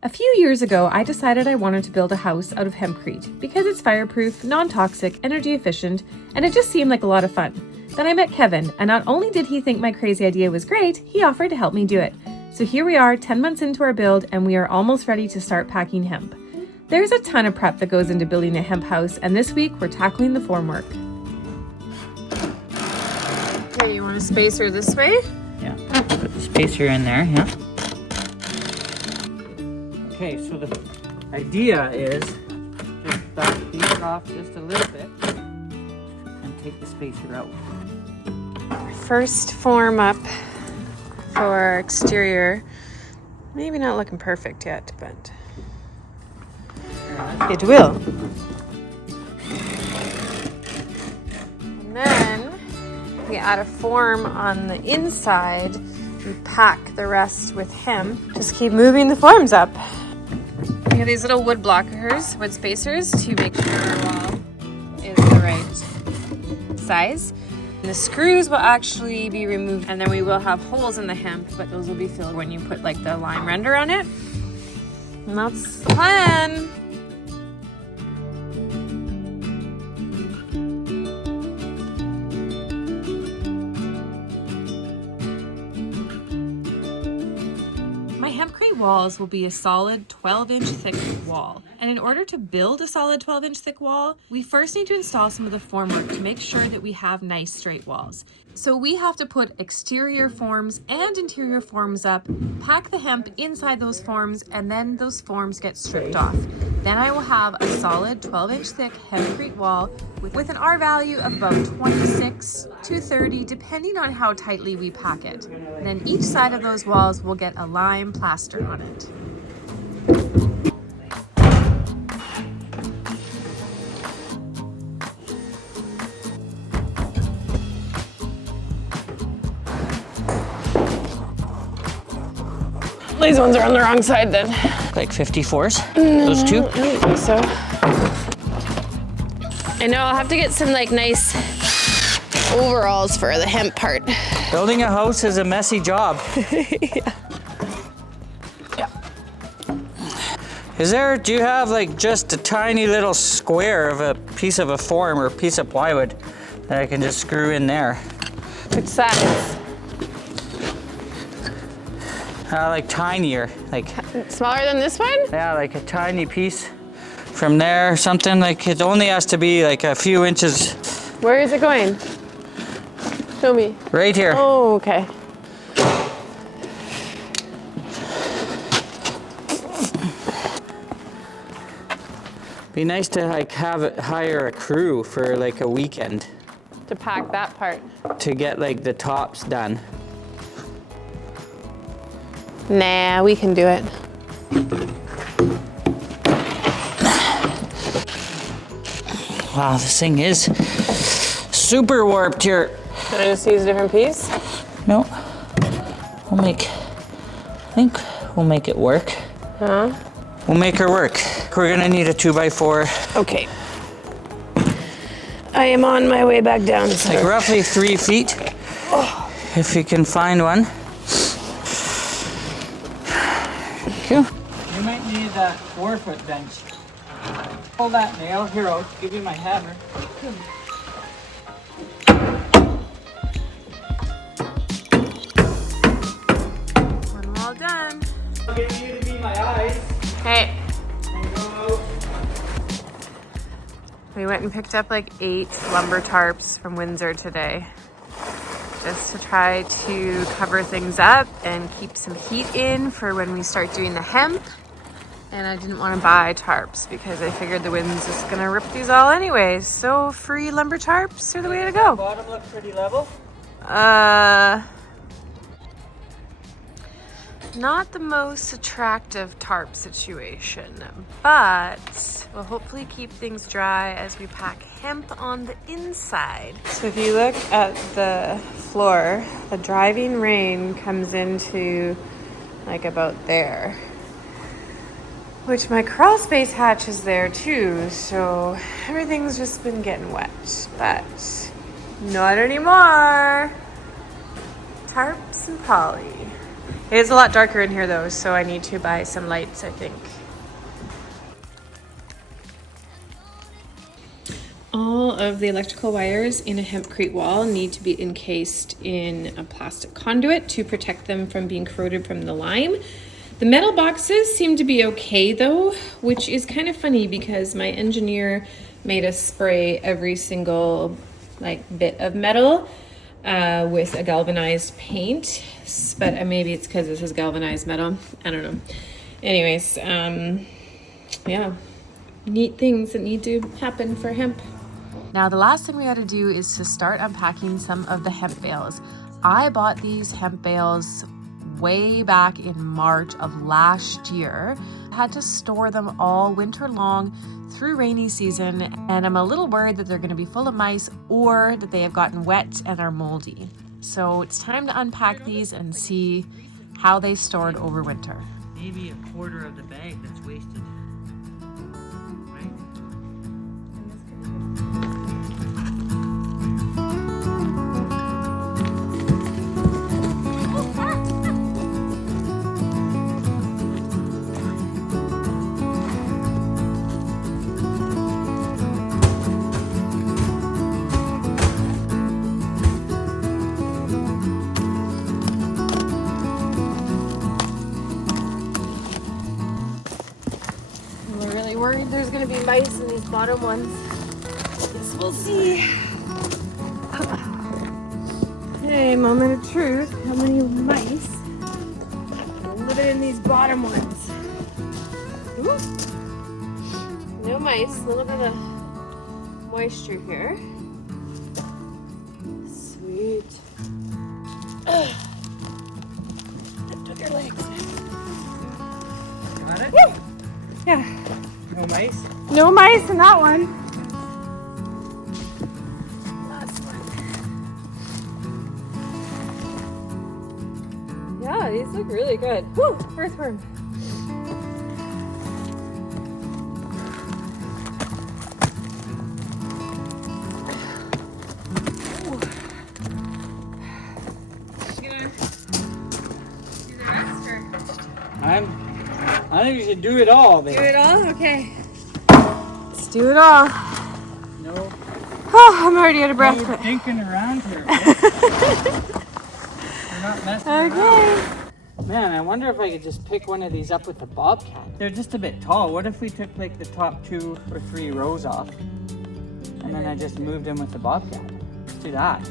A few years ago, I decided I wanted to build a house out of hempcrete because it's fireproof, non-toxic, energy efficient, and it just seemed like a lot of fun. Then I met Kevin, and not only did he think my crazy idea was great, he offered to help me do it. So here we are, 10 months into our build, and we are almost ready to start packing hemp. There's a ton of prep that goes into building a hemp house, and this week we're tackling the formwork. Okay, you want a spacer this way? Yeah, put the spacer in there, yeah. Okay, so the idea is just back these off just a little bit and take the spacer out. First form up for exterior. Maybe not looking perfect yet, but it will. And then we add a form on the inside. We pack the rest with hemp. Just keep moving the forms up. We have these little wood blockers, wood spacers, to make sure our wall is the right size. And the screws will actually be removed, and then we will have holes in the hemp, but those will be filled when you put like the lime render on it. And that's the plan. My hempcrete walls will be a solid 12-inch thick wall. And in order to build a solid 12-inch thick wall, we first need to install some of the formwork to make sure that we have nice straight walls. So we have to put exterior forms and interior forms up, pack the hemp inside those forms, and then those forms get stripped off. Then I will have a solid 12-inch thick hempcrete wall with an R value of about 26 to 30, depending on how tightly we pack it. And then each side of those walls will get a lime plaster on it. These ones are on the wrong side then. Like 54s? Those two? I don't think so. I know, I'll have to get some like nice overalls for the hemp part. Building a house is a messy job. Yeah. Do you have like just a tiny little square of a piece of a form or piece of plywood that I can just screw in there? Which size? Like tinier, like Smaller than this one? yeah, like a tiny piece from there, something like it only has to be like a few inches. Where is it going? Show me. Right here. Oh, okay. Be nice to like hire a crew for like a weekend To pack that part. to get like the tops done. Nah, we can do it. Wow, this thing is super warped here. Can I just use a different piece? No, I think we'll make it work. Huh? We'll make her work. We're gonna need a 2x4. Okay. I am on my way back down. Like roughly 3 feet, if you can find one. You might need that 4-foot bench. Pull that nail here out, give you my hammer. One wall done. I'll get you to be my eyes. Hey. And go out. We went and picked up like 8 lumber tarps from Windsor today. Just to try to cover things up and keep some heat in for when we start doing the hemp. And I didn't want to buy tarps because I figured the wind's just gonna rip these all anyways. So free lumber tarps are the way to go. Bottom looks pretty level. Not the most attractive tarp situation, but we'll hopefully keep things dry as we pack hemp on the inside. So if you look at the floor, the driving rain comes into like about there, which my crawl space hatch is there too, so everything's just been getting wet, but not anymore. Tarps and poly. It is a lot darker in here though, so I need to buy some lights, I think. All of the electrical wires in a hempcrete wall need to be encased in a plastic conduit to protect them from being corroded from the lime. The metal boxes seem to be okay though, which is kind of funny because my engineer made us spray every single bit of metal with a galvanized paint, but maybe it's because this is galvanized metal. I don't know. Anyways, yeah, neat things that need to happen for hemp. Now the last thing we had to do is to start unpacking some of the hemp bales. I bought these hemp bales way back in March of last year. I had to store them all winter long through rainy season, and I'm a little worried that they're going to be full of mice or that they have gotten wet and are moldy. So it's time to unpack these and see how they stored over winter. Maybe a quarter of the bag that's wasted. Right? I'm really worried there's going to be mice in these bottom ones. Guess we'll see. Okay, moment of truth. How many mice are living in these bottom ones? Ooh. No mice. A little bit of moisture here. Sweet. Lift up your legs. Got it? Woo! Yeah. No mice? No mice in that one. Last one. Yeah, these look really good. Woo! Earthworm. I think you should do it all, baby. Do it all? Okay. Let's do it all. No. Oh, I'm already out of breath. You're dinking around here. You're not messing around. Man, I wonder if I could just pick one of these up with the bobcat. They're just a bit tall. What if we took like the top 2 or 3 rows off? And then I just moved them with the bobcat. Let's do that.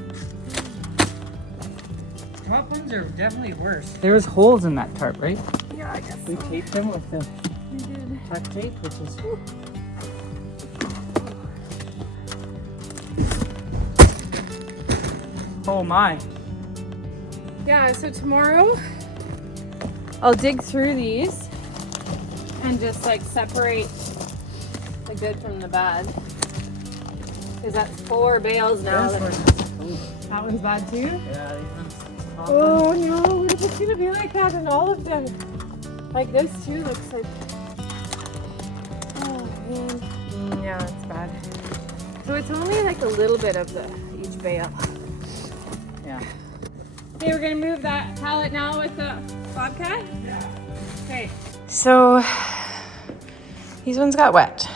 Top ones are definitely worse. There was holes in that tarp, right? Yeah, I guess We so. taped them with the We did. duct tape, which is... Oh my. Yeah, so tomorrow I'll dig through these and just separate the good from the bad. Is that 4 bales now? That one's bad too? Yeah, these ones. Oh no, what if it's gonna be like that in all of them? Like this too looks like... Oh man. Yeah, it's bad. So it's only like a little bit of each bale. Yeah. Okay, we're gonna move that pallet now with the bobcat? Yeah. Okay. So these ones got wet,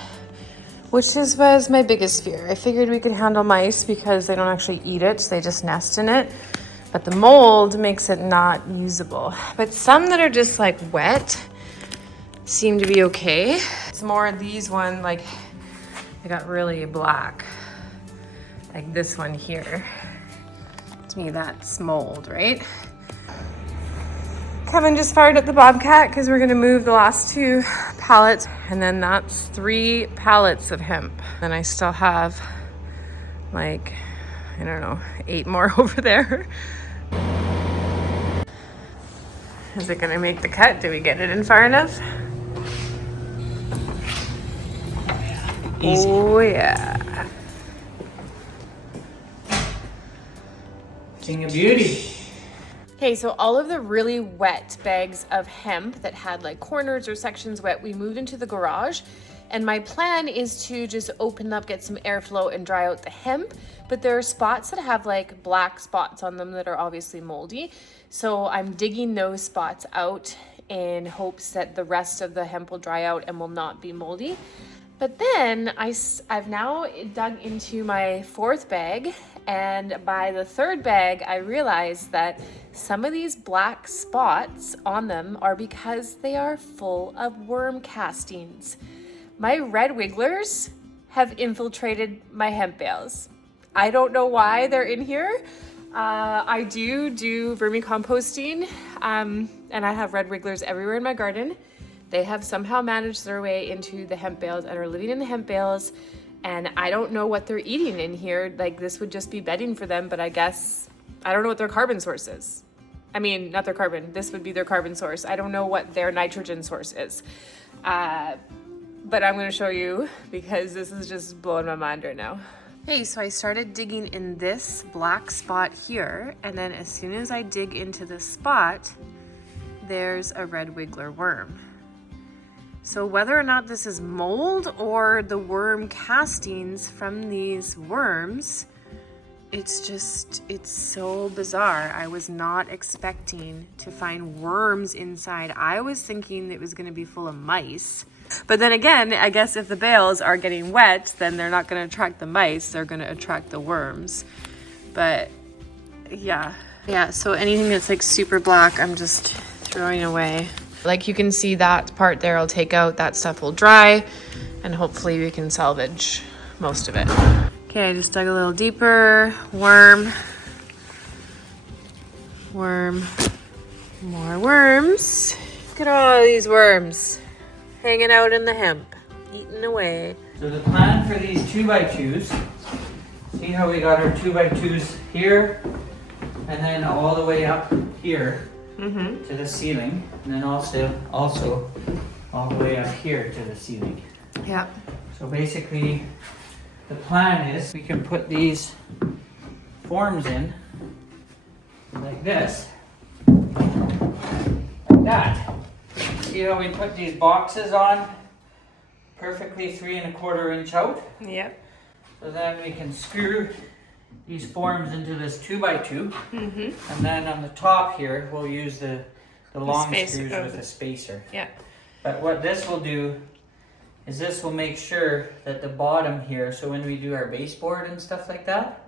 which was my biggest fear. I figured we could handle mice because they don't actually eat it, they just nest in it. But the mold makes it not usable. But some that are just wet seem to be okay. It's more these one, they got really black. Like this one here. To me, that's mold, right? Kevin just fired up the bobcat because we're gonna move the last 2 pallets, and then that's 3 pallets of hemp. Then I still have I don't know, 8 more over there. Is it gonna make the cut? Did we get it in far enough? Easy. Oh yeah. King of beauty. Okay, so all of the really wet bags of hemp that had like corners or sections wet, we moved into the garage. And my plan is to just open up, get some airflow and dry out the hemp. But there are spots that have like black spots on them that are obviously moldy. So I'm digging those spots out in hopes that the rest of the hemp will dry out and will not be moldy. But then I've now dug into my 4th bag, and by the 3rd bag, I realized that some of these black spots on them are because they are full of worm castings. My red wigglers have infiltrated my hemp bales. I don't know why they're in here. I do vermicomposting, and I have red wigglers everywhere in my garden. They have somehow managed their way into the hemp bales and are living in the hemp bales. And I don't know what they're eating in here. Like, this would just be bedding for them, but I guess, I don't know what their carbon source is. I mean, not their carbon, this would be their carbon source. I don't know what their nitrogen source is. But I'm gonna show you because this is just blowing my mind right now. Hey, so I started digging in this black spot here, and then as soon as I dig into this spot, there's a red wiggler worm. So whether or not this is mold or the worm castings from these worms, it's so bizarre. I was not expecting to find worms inside. I was thinking it was gonna be full of mice. But then again, I guess if the bales are getting wet, then they're not gonna attract the mice, they're gonna attract the worms. But yeah, so anything that's like super black, I'm just throwing away. Like you can see that part there I'll take out, that stuff will dry, and hopefully we can salvage most of it. Okay, I just dug a little deeper, worm, more worms. Look at all these worms hanging out in the hemp, eating away. So the plan for these 2x2s, see how we got our 2x2s here, and then all the way up here. To the ceiling, and then also all the way up here to the ceiling. Yeah. So basically, the plan is we can put these forms in like this, like that. See how we put these boxes on perfectly 3 1/4 inch out? Yep. So then we can screw these forms into this 2x2, and then on the top here we'll use the long screws with a spacer. Yeah. But what this will do is this will make sure that the bottom here, so when we do our baseboard and stuff like that,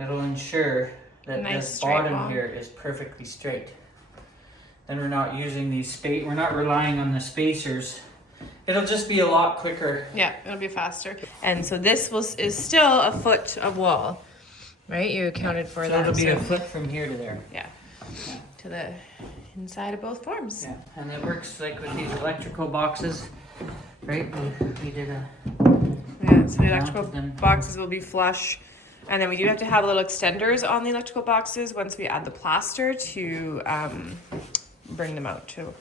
it'll ensure that this bottom here is perfectly straight. Then we're not using these we're not relying on the spacers. It'll just be a lot quicker. Yeah, it'll be faster. And so this is still a foot of wall, right? You accounted for that. So it'll be a foot from here to there. Yeah. To the inside of both forms. Yeah, and it works like with these electrical boxes, right? We did a... Yeah, so the electrical boxes will be flush. And then we do have to have little extenders on the electrical boxes once we add the plaster to bring them out too.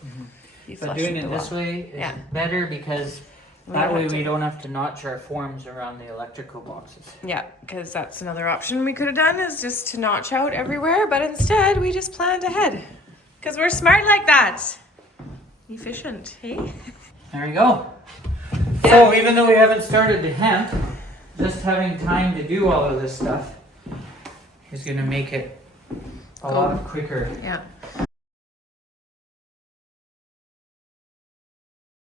But doing it this way is better because that way we don't have to notch our forms around the electrical boxes. Yeah, because that's another option we could have done, is just to notch out everywhere, but instead we just planned ahead. Because we're smart like that. Efficient, hey? There you go. So even though we haven't started the hemp, just having time to do all of this stuff is going to make it a lot quicker. Yeah.